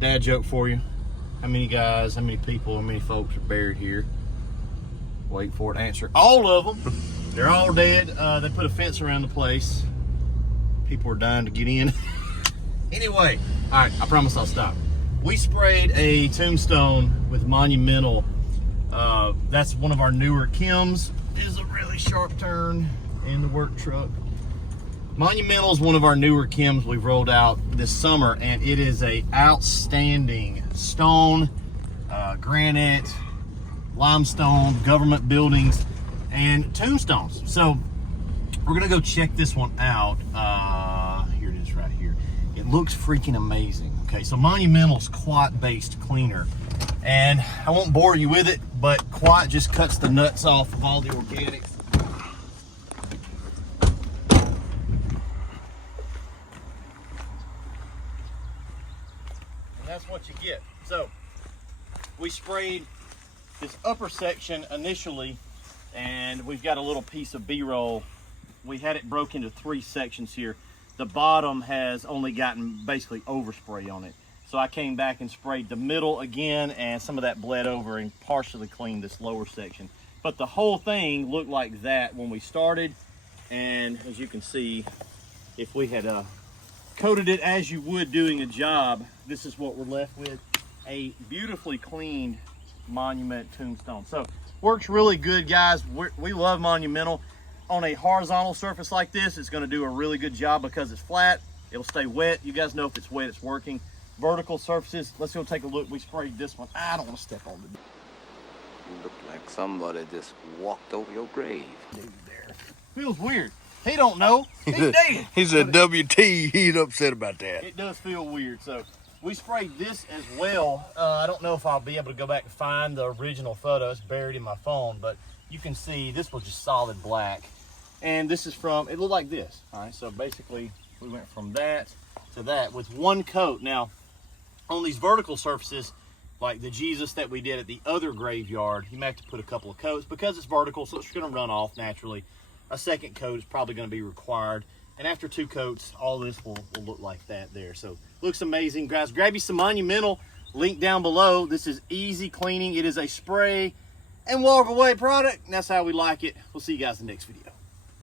Dad joke for you. How many guys, how many people, how many folks are buried here? Wait for it to answer. All of them. They're all dead. They put a fence around the place. People are dying to get in. Anyway, all right, I promise I'll stop. We sprayed a tombstone with Monumental. That's one of our newer chems. It is a really sharp turn in the work truck. Monumental is one of our newer chems we've rolled out this summer, and it is a outstanding stone, granite, limestone, government buildings, and tombstones. So we're gonna go check this one out. Here it is right here. It looks freaking amazing. Okay, so Monumental's quat-based cleaner, and I won't bore you with it, but quat just cuts the nuts off of all the organics. That's what you get. So we sprayed this upper section initially, and we've got a little piece of B-roll. We had it broke into 3 sections here. The bottom has only gotten basically overspray on it. So I came back and sprayed the middle again, and some of that bled over and partially cleaned this lower section. But the whole thing looked like that when we started. And as you can see, if we had coated it as you would doing a job, this is what we're left with, a beautifully cleaned Monument tombstone. So works really good, guys. We love Monumental. On a horizontal surface like this, it's going to do a really good job because it's flat. It'll stay wet. You guys know if it's wet, it's working. Vertical surfaces, let's go take a look. We sprayed this one. I don't want to step on it. You look like somebody just walked over your grave. Dude, there. Feels weird. He don't know. He said WT, he's upset about that. It does feel weird. So we sprayed this as well. I don't know if I'll be able to go back and find the original photo. It's buried in my phone, but you can see this was just solid black. And this is from, it looked like this. All right, so basically we went from that to that with one coat. Now, on these vertical surfaces, like the Jesus that we did at the other graveyard, you may have to put a couple of coats because it's vertical, so it's gonna run off naturally. A second coat is probably gonna be required. And after 2 coats, all this will look like that there. So looks amazing. Guys, grab you some Monumental, link down below. This is easy cleaning. It is a spray and walk away product, and that's how we like it. We'll see you guys in the next video.